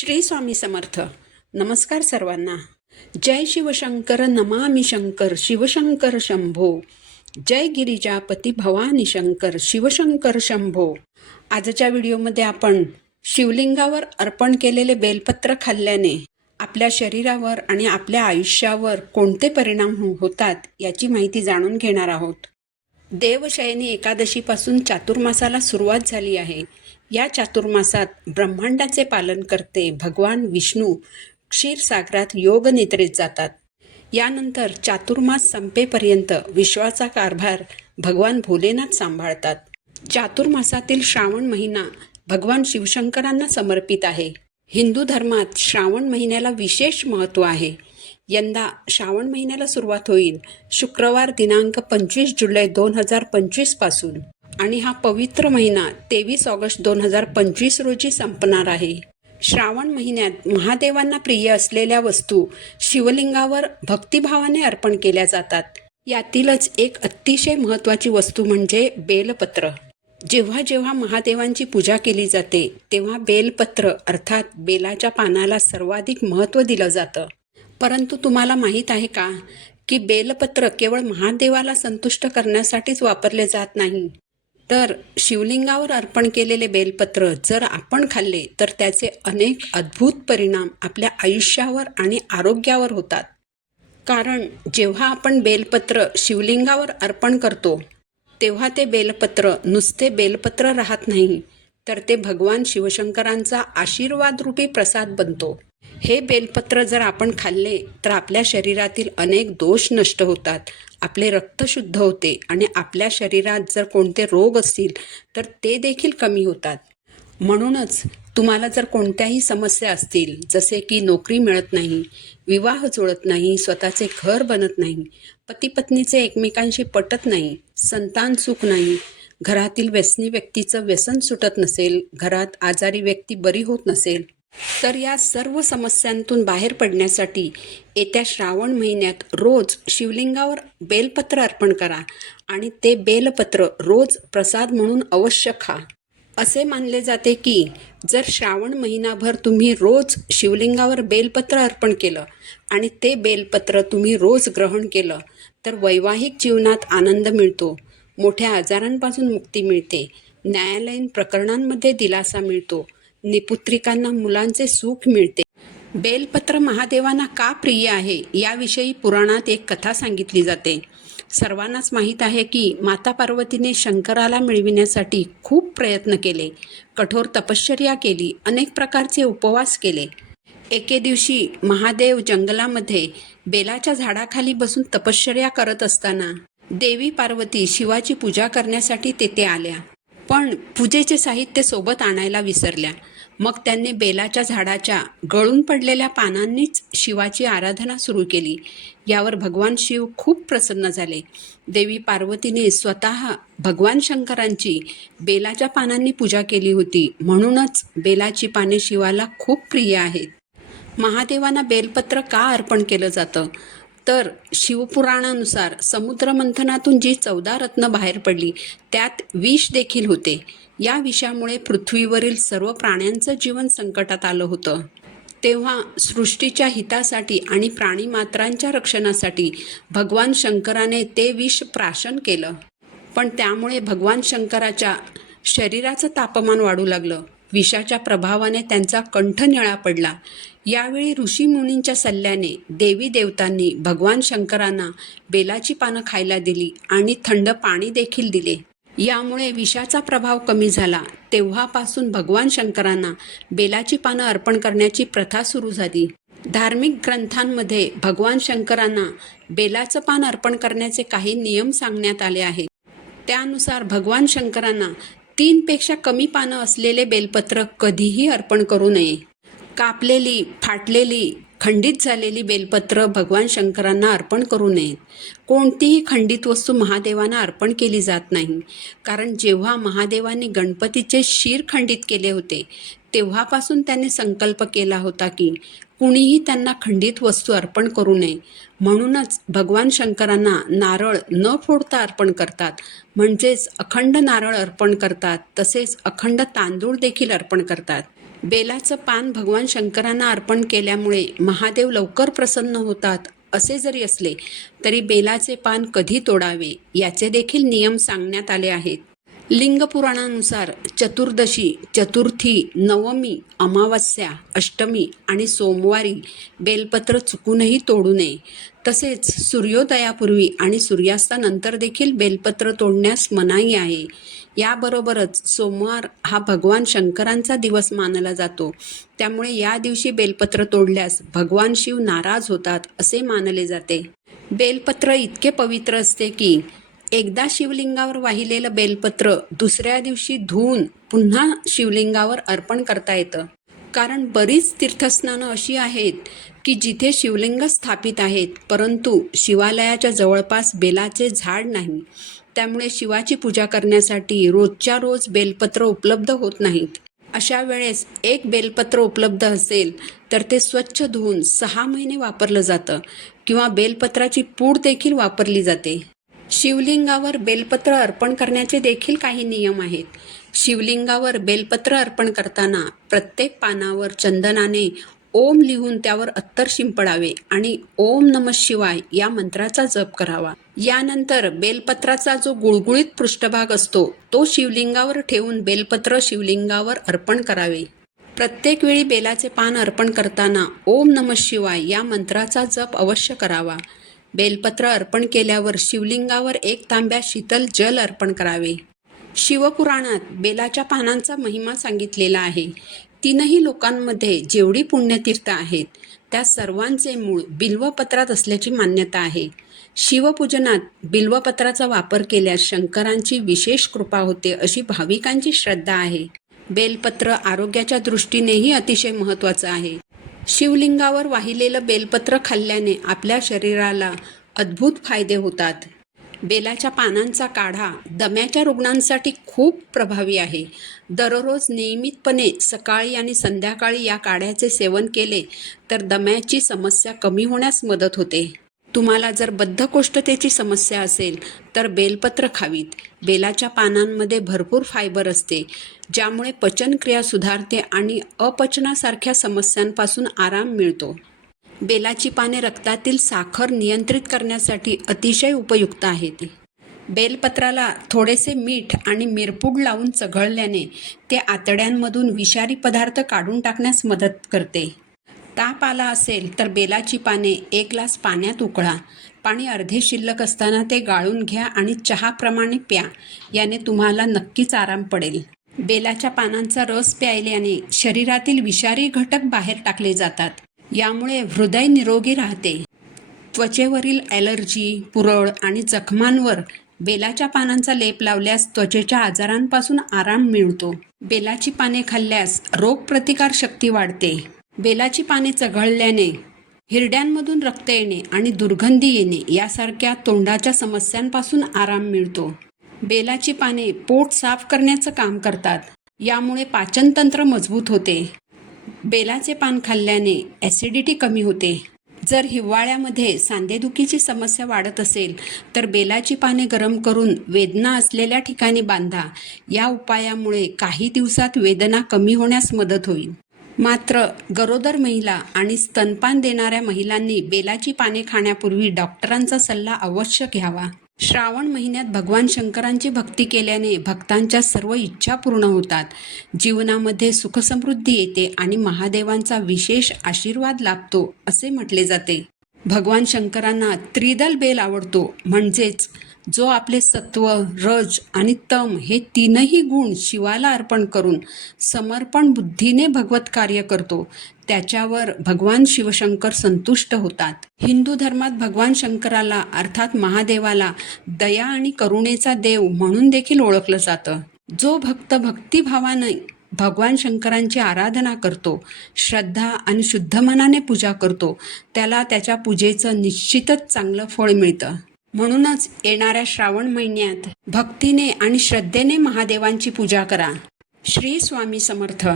श्री स्वामी समर्थ. नमस्कार सर्वांना. जय शिवशंकर नमामि शंकर शिवशंकर शंभो. जय गिरिजापती भवानी शंकर शिवशंकर शंभो. आजच्या व्हिडिओमध्ये आपण शिवलिंगावर अर्पण केलेले बेलपत्र खाल्ल्याने आपल्या शरीरावर आणि आपल्या आयुष्यावर कोणते परिणाम हो-, होतात याची माहिती जाणून घेणार आहोत. देवशयनी एकादशीपासून चातुर्मासाला सुरुवात झाली आहे. या चातुर्मासात ब्रह्मांडाचे पालन करते भगवान विष्णू क्षीरसागरात योग निद्रेत जातात. यानंतर चातुर्मास संपेपर्यंत विश्वाचा कारभार भगवान भोलेनाथ सांभाळतात. चातुर्मासातील श्रावण महिना भगवान शिवशंकरांना समर्पित आहे. हिंदू धर्मात श्रावण महिन्याला विशेष महत्त्व आहे. यंदा श्रावण महिन्याला सुरुवात होईल शुक्रवार दिनांक पंचवीस जुलै दोन हजार पंचवीसपासून आणि हा पवित्र महिना तेवीस ऑगस्ट दोन हजार पंचवीस रोजी संपणार आहे. श्रावण महिन्यात महादेवांना प्रिय असलेल्या वस्तू शिवलिंगावर भक्तिभावाने अर्पण केल्या जातात. यातीलच एक अतिशय महत्त्वाची वस्तू म्हणजे बेलपत्र. जेव्हा जेव्हा महादेवांची पूजा केली जाते तेव्हा बेलपत्र अर्थात बेलाच्या पानाला सर्वाधिक महत्त्व दिलं जातं. परंतु तुम्हाला माहीत आहे का की बेलपत्र केवळ महादेवाला संतुष्ट करण्यासाठीच वापरले जात नाही. तर शिवलिंगावर अर्पण केलेले बेलपत्र जर आपण खाल्ले तर त्याचे अनेक अद्भुत परिणाम आपल्या आयुष्यावर आणि आरोग्यावर होतात. कारण जेव्हा आपण बेलपत्र शिवलिंगावर अर्पण करतो तेव्हा ते बेलपत्र नुसते बेलपत्र राहत नाही तर ते भगवान शिवशंकरांचा आशीर्वादरूपी प्रसाद बनतो. हे बेलपत्र जर आपण खाल्ले तर आपल्या शरीरातील अनेक दोष नष्ट होतात. आपले रक्त शुद्ध होते आणि आपल्या शरीरात जर कोणते रोग असतील तर ते देखील कमी होतात. म्हणूनच तुम्हाला जर कोणत्याही समस्या असतील जसे की नोकरी मिळत नाही विवाह जुळत नाही स्वतःचे घर बनत नाही पती पत्नीचे एकमेकांशी पटत नाही संतान सुख नाही घरातील व्यसनी व्यक्तीचं व्यसन सुटत नसेल घरात आजारी व्यक्ती बरी होत नसेल तर या सर्व समस्यांतून बाहेर पडण्यासाठी येत्या श्रावण महिन्यात रोज शिवलिंगावर बेलपत्र अर्पण करा आणि ते बेलपत्र रोज प्रसाद म्हणून अवश्य खा. असे मानले जाते की जर श्रावण महिनाभर तुम्ही रोज शिवलिंगावर बेलपत्र अर्पण केलं आणि ते बेलपत्र तुम्ही रोज ग्रहण केलं तर वैवाहिक जीवनात आनंद मिळतो. मोठ्या आजारांपासून मुक्ती मिळते. न्यायालयीन प्रकरणांमध्ये दिलासा मिळतो. निपुत्रिकांना मुलांचे सुख मिळते. बेलपत्र महादेवांना का प्रिय आहे याविषयी पुराणात एक कथा सांगितली जाते. सर्वांनाच माहीत आहे की माता पार्वतीने शंकराला मिळविण्यासाठी खूप प्रयत्न केले. कठोर तपश्चर्या केली अनेक प्रकारचे उपवास केले. एके दिवशी महादेव जंगलामध्ये बेलाच्या झाडाखाली बसून तपश्चर्या करत असताना देवी पार्वती शिवाची पूजा करण्यासाठी तेथे आल्या. पण पूजेचे साहित्य सोबत आणायला विसरल्या. मग त्यांनी बेलाच्या झाडाच्या गळून पडलेल्या पानांनीच शिवाची आराधना सुरू केली. यावर भगवान शिव खूप प्रसन्न झाले. देवी पार्वतीने स्वतः भगवान शंकरांची बेलाच्या पानांनी पूजा केली होती. म्हणूनच बेलाची पाने शिवाला खूप प्रिय आहेत. महादेवांना बेलपत्र का अर्पण केलं जातं? तर शिवपुराणानुसार समुद्रमंथनातून जी चौदा रत्न बाहेर पडली त्यात विष देखील होते. या विषामुळे पृथ्वीवरील सर्व प्राण्यांचं जीवन संकटात आलं होतं. तेव्हा सृष्टीच्या हितासाठी आणि प्राणीमात्रांच्या रक्षणासाठी भगवान शंकराने ते विष प्राशन केलं. पण त्यामुळे भगवान शंकराच्या शरीराचं तापमान वाढू लागलं. विषाच्या प्रभावाने त्यांचा कंठ निळा पडला. यावेळी ऋषीमुनींच्या सल्ल्याने देवी देवतांनी भगवान शंकरांना बेलाची पानं खायला दिली आणि थंड पाणी देखील दिले. यामुळे विषाचा प्रभाव कमी झाला. तेव्हापासून भगवान शंकरांना बेलाची पानं अर्पण करण्याची प्रथा सुरू झाली. धार्मिक ग्रंथांमध्ये भगवान शंकरांना बेलाचं पान अर्पण करण्याचे काही नियम सांगण्यात आले आहेत. त्यानुसार भगवान शंकरांना तीनपेक्षा कमी पानं असलेले बेलपत्र कधीही अर्पण करू नये. कापलेली फाटलेली खंडित झालेली बेलपत्र भगवान शंकरांना अर्पण करू नयेत कोणतीही खंडित वस्तू महादेवांना अर्पण केली जात नाही. कारण जेव्हा महादेवाने गणपतीचे शिर खंडित केले होते तेव्हापासून त्यांनी संकल्प केला होता की कुणीही त्यांना खंडित वस्तू अर्पण करू नये. म्हणूनच भगवान शंकरांना नारळ न फोडता अर्पण करतात म्हणजेच अखंड नारळ अर्पण करतात तसेच अखंड तांदूळ देखील अर्पण करतात. बेलाचं पान भगवान शंकरांना अर्पण केल्यामुळे महादेव लवकर प्रसन्न होतात असे जरी असले तरी बेलाचे पान कधी तोडावे याचे देखील नियम सांगण्यात आले आहेत. लिंगपुराणानुसार चतुर्दशी चतुर्थी नवमी अमावस्या अष्टमी आणि सोमवारी बेलपत्र चुकूनही तोडू नये. तसेच सूर्योदयापूर्वी आणि सूर्यास्तानंतर देखील बेलपत्र तोडण्यास मनाई आहे. याबरोबरच सोमवार हा भगवान शंकरांचा दिवस मानला जातो. त्यामुळे या दिवशी बेलपत्र तोडल्यास भगवान शिव नाराज होतात असे मानले जाते. बेलपत्र इतके पवित्र असते की एकदा शिवलिंगावर वाहिलेलं बेलपत्र दुसऱ्या दिवशी धुवून पुन्हा शिवलिंगावर अर्पण करता येतं. कारण बरीच तीर्थस्नानं अशी आहेत की जिथे शिवलिंग स्थापित आहेत परंतु शिवालयाच्या जवळपास बेलाचे झाड नाही. त्यामुळे शिवाची पूजा करण्यासाठी रोजच्या रोज बेलपत्र उपलब्ध होत नाहीत. अशा वेळेस एक बेलपत्र उपलब्ध असेल तर ते स्वच्छ धुवून सहा महिने वापरलं जातं किंवा बेलपत्राची पूड देखील वापरली जाते. शिवलिंगावर बेलपत्र अर्पण करण्याचे देखील काही नियम आहेत. शिवलिंगावर बेलपत्र अर्पण करताना प्रत्येक पानावर चंदनाने ओम लिहून त्यावर अत्तर शिंपडावे आणि ओम नम शिवाय या मंत्राचा जप करावा. यानंतर बेलपत्राचा जो गुळगुळीत पृष्ठभाग असतो तो शिवलिंगावर ठेवून बेलपत्र शिवलिंगावर अर्पण करावे. प्रत्येक वेळी बेलाचे पान अर्पण करताना ओम नम शिवाय या मंत्राचा जप अवश्य करावा. बेलपत्र अर्पण केल्यावर शिवलिंगावर एक तांब्या शीतल जल अर्पण करावे. शिवपुराणात बेलाच्या पानांचा महिमा सांगितलेला आहे. तीनही लोकांमध्ये जेवढी पुण्यतीर्थ आहेत त्या सर्वांचे मूळ बिल्वपत्रात असल्याची मान्यता आहे. शिवपूजनात बिल्वपत्राचा वापर केल्यास शंकरांची विशेष कृपा होते अशी भाविकांची श्रद्धा आहे. बेलपत्र आरोग्याच्या दृष्टीनेही अतिशय महत्त्वाचं आहे. शिवलिंगावर वाहिलेलं बेलपत्र खाल्ल्याने आपल्या शरीराला अद्भुत फायदे होतात. बेलाच्या पानांचा काढा दम्याच्या रुग्णांसाठी खूप प्रभावी आहे. दररोज नियमितपणे सकाळी आणि संध्याकाळी या काढ्याचे सेवन केले तर दम्याची समस्या कमी होण्यास मदत होते. तुम्हाला जर बद्धकोष्ठतेची समस्या असेल तर बेलपत्र खावीत. बेलाच्या पानांमध्ये भरपूर फायबर असते ज्यामुळे पचनक्रिया सुधारते आणि अपचनासारख्या समस्यांपासून आराम मिळतो. बेलाची पाने रक्तातील साखर नियंत्रित करण्यासाठी अतिशय उपयुक्त आहेत. बेलपत्राला थोडेसे मीठ आणि मिरपूड लावून चघळल्याने ते आतड्यांमधून विषारी पदार्थ काढून टाकण्यास मदत करते. ताप आला असेल तर बेलाची पाने एक ग्लास पाण्यात उकळा. पाणी अर्धे शिल्लक असताना ते गाळून घ्या आणि चहाप्रमाणे प्या. याने तुम्हाला नक्कीच आराम पडेल. बेलाच्या पानांचा रस प्यायल्याने शरीरातील विषारी घटक बाहेर टाकले जातात. यामुळे हृदय निरोगी राहते. त्वचेवरील ॲलर्जी पुरळ आणि जखमांवर बेलाच्या पानांचा लेप लावल्यास त्वचेच्या आजारांपासून आराम मिळतो. बेलाची पाने खाल्ल्यास रोगप्रतिकार शक्ती वाढते. बेलाची पाने चघळल्याने हिरड्यांमधून रक्त येणे आणि दुर्गंधी येणे यासारख्या तोंडाच्या समस्यांपासून आराम मिळतो. बेलाची पाने पोट साफ करण्याचं काम करतात. यामुळे पाचनतंत्र मजबूत होते. बेलाचे पान खाल्ल्याने ॲसिडिटी कमी होते. जर हिवाळ्यामध्ये सांधेदुखीची समस्या वाढत असेल तर बेलाची पाने गरम करून वेदना असलेल्या ठिकाणी बांधा. या उपायामुळे काही दिवसात वेदना कमी होण्यास मदत होईल. मात्र गरोदर महिला आणि स्तनपान देणाऱ्या महिलांनी बेलाची पाने खाण्यापूर्वी डॉक्टरांचा सल्ला अवश्य घ्यावा. श्रावण महिन्यात भगवान शंकरांची भक्ती केल्याने भक्तांच्या सर्व इच्छा पूर्ण होतात. जीवनामध्ये सुखसमृद्धी येते आणि महादेवांचा विशेष आशीर्वाद लाभतो असे म्हटले जाते. भगवान शंकरांना त्रिदल बेल आवडतो. म्हणजेच जो आपले सत्व रज आणि तम हे तीनही गुण शिवाला अर्पण करून समर्पण बुद्धीने भगवत कार्य करतो. त्याच्यावर भगवान शिवशंकर संतुष्ट होतात. हिंदू धर्मात भगवान शंकराला अर्थात महादेवाला दया आणि करुणेचा देव म्हणून देखील ओळखलं जातं. जो भक्त भक्तिभावाने भगवान शंकरांची आराधना करतो श्रद्धा आणि शुद्ध मनाने पूजा करतो त्याला त्याच्या पूजेचं निश्चितच चांगलं फळ मिळतं. म्हणूनच येणाऱ्या श्रावण महिन्यात भक्तीने आणि श्रद्धेने महादेवांची पूजा करा. श्री स्वामी समर्थ.